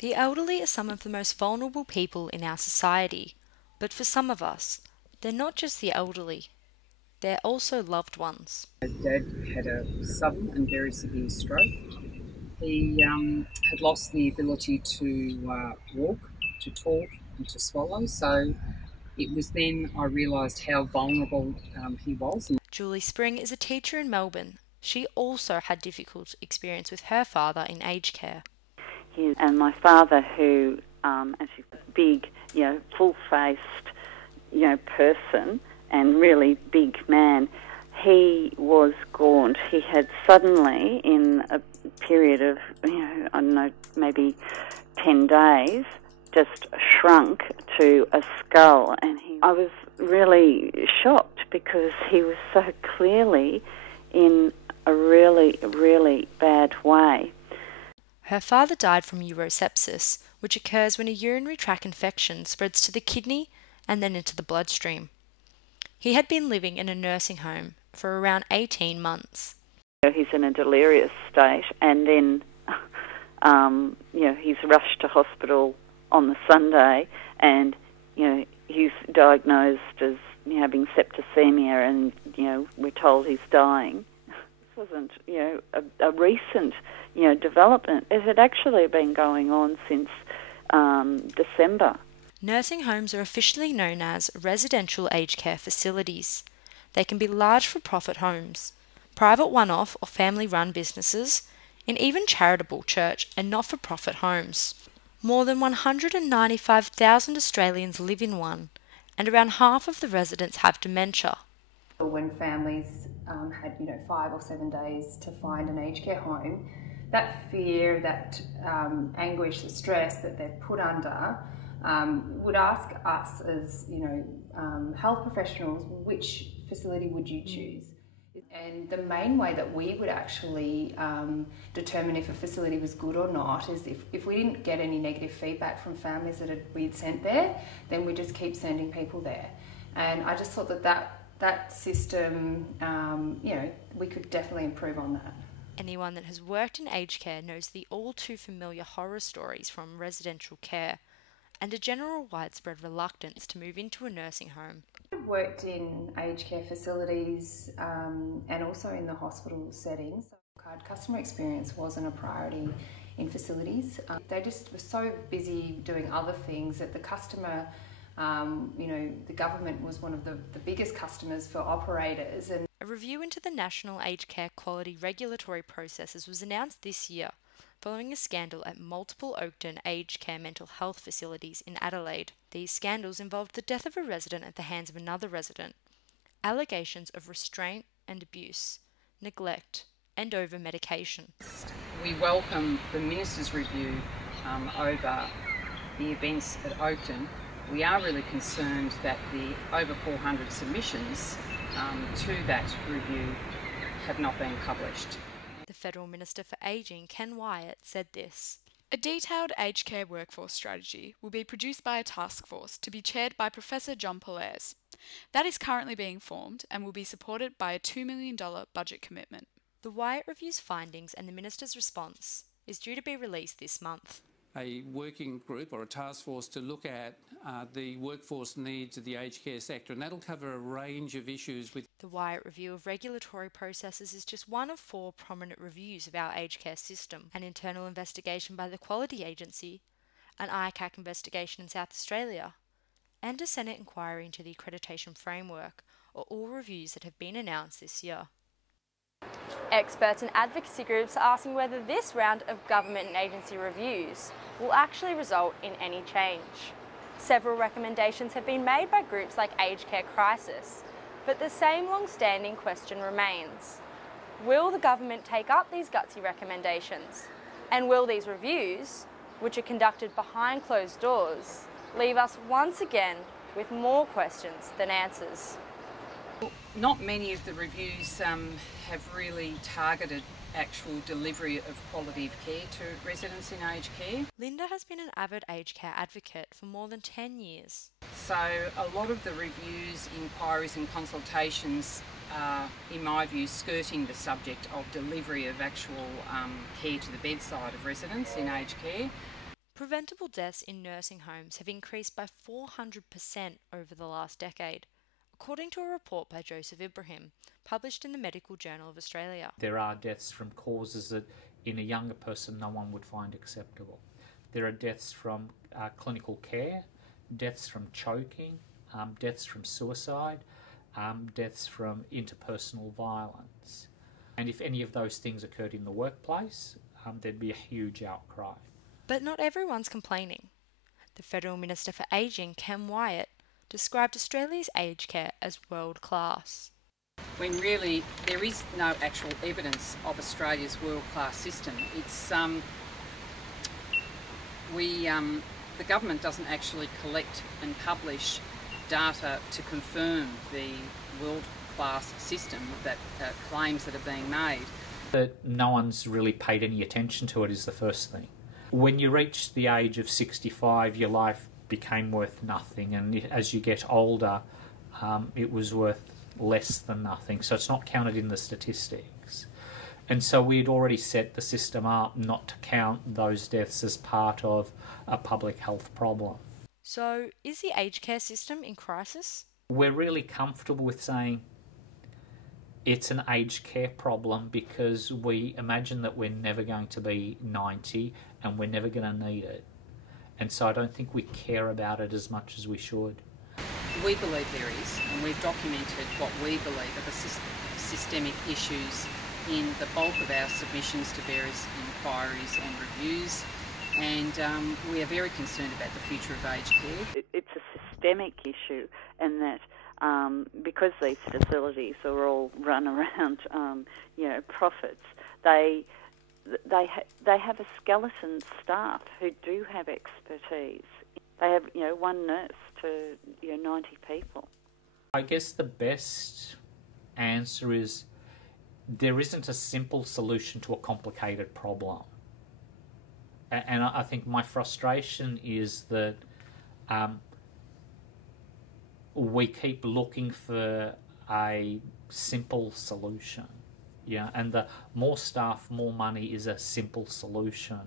The elderly are some of the most vulnerable people in our society, but for some of us, they're not just the elderly, they're also loved ones. Dad had a sudden and very severe stroke. He had lost the ability to walk, to talk, and to swallow. So it was then I realised how vulnerable he was. Julie Spring is a teacher in Melbourne. She also had difficult experience with her father in aged care. And my father, who, as a big, full-faced, person and really big man, he was gaunt. He had suddenly, in a period of, I don't know, maybe 10 days, just shrunk to a skull. And I was really shocked because he was so clearly in a really, really bad way. Her father died from urosepsis, which occurs when a urinary tract infection spreads to the kidney and then into the bloodstream. He had been living in a nursing home for around 18 months. He's in a delirious state, and then he's rushed to hospital on the Sunday, and he's diagnosed as having septicemia, and we're told he's dying. This wasn't a recent development. It had actually been going on since December. Nursing homes are officially known as residential aged care facilities. They can be large for-profit homes, private one-off or family-run businesses, and even charitable church and not-for-profit homes. More than 195,000 Australians live in one, and around half of the residents have dementia. When families had 5 or 7 days to find an aged care home, that fear, that anguish, the stress that they're put under, would ask us as health professionals, which facility would you choose? And the main way that we would actually determine if a facility was good or not is if we didn't get any negative feedback from families that we'd sent there, then we just keep sending people there. And I just thought that system, we could definitely improve on that. Anyone that has worked in aged care knows the all too familiar horror stories from residential care and a general widespread reluctance to move into a nursing home. I've worked in aged care facilities and also in the hospital settings. Customer experience wasn't a priority in facilities. They just were so busy doing other things that the customer, the government was one of the biggest customers for operators. And a review into the national aged care quality regulatory processes was announced this year, following a scandal at multiple Oakden aged care mental health facilities in Adelaide. These scandals involved the death of a resident at the hands of another resident, allegations of restraint and abuse, neglect, and over-medication. We welcome the Minister's review over the events at Oakden. We are really concerned that the over 400 submissions to that review have not been published. The Federal Minister for Ageing, Ken Wyatt, said this. A detailed aged care workforce strategy will be produced by a task force to be chaired by Professor John Pollaers. That is currently being formed and will be supported by a $2 million budget commitment. The Wyatt Review's findings and the Minister's response is due to be released this month. A working group or a task force to look at the workforce needs of the aged care sector, and that'll cover a range of issues with. The Wyatt Review of Regulatory Processes is just one of 4 prominent reviews of our aged care system. An internal investigation by the Quality Agency, an ICAC investigation in South Australia, and a Senate inquiry into the accreditation framework are all reviews that have been announced this year. Experts and advocacy groups are asking whether this round of government and agency reviews will actually result in any change. Several recommendations have been made by groups like Aged Care Crisis, but the same long-standing question remains. Will the government take up these gutsy recommendations? And will these reviews, which are conducted behind closed doors, leave us once again with more questions than answers? Not many of the reviews have really targeted actual delivery of quality of care to residents in aged care. Linda has been an avid aged care advocate for more than 10 years. So a lot of the reviews, inquiries and consultations are, in my view, skirting the subject of delivery of actual care to the bedside of residents in aged care. Preventable deaths in nursing homes have increased by 400% over the last decade, according to a report by Joseph Ibrahim, published in the Medical Journal of Australia. There are deaths from causes that in a younger person no one would find acceptable. There are deaths from clinical care, deaths from choking, deaths from suicide, deaths from interpersonal violence. And if any of those things occurred in the workplace, there'd be a huge outcry. But not everyone's complaining. The Federal Minister for Ageing, Cam Wyatt, described Australia's aged care as world-class. When really there is no actual evidence of Australia's world-class system. It's the government doesn't actually collect and publish data to confirm the world-class system that claims that are being made. That no one's really paid any attention to it is the first thing. When you reach the age of 65, your life became worth nothing, and as you get older, it was worth less than nothing, so it's not counted in the statistics. And so we'd already set the system up not to count those deaths as part of a public health problem. So, is the aged care system in crisis? We're really comfortable with saying it's an aged care problem because we imagine that we're never going to be 90 and we're never going to need it. And so I don't think we care about it as much as we should. We believe there is, and we've documented what we believe are the systemic issues in the bulk of our submissions to various inquiries and reviews, and we are very concerned about the future of aged care. It's a systemic issue, and that because these facilities are all run around, profits, they have a skeleton staff who do have expertise. They have, one nurse to 90 people. I guess the best answer is there isn't a simple solution to a complicated problem. And I think my frustration is that we keep looking for a simple solution. Yeah, and the more staff, more money is a simple solution.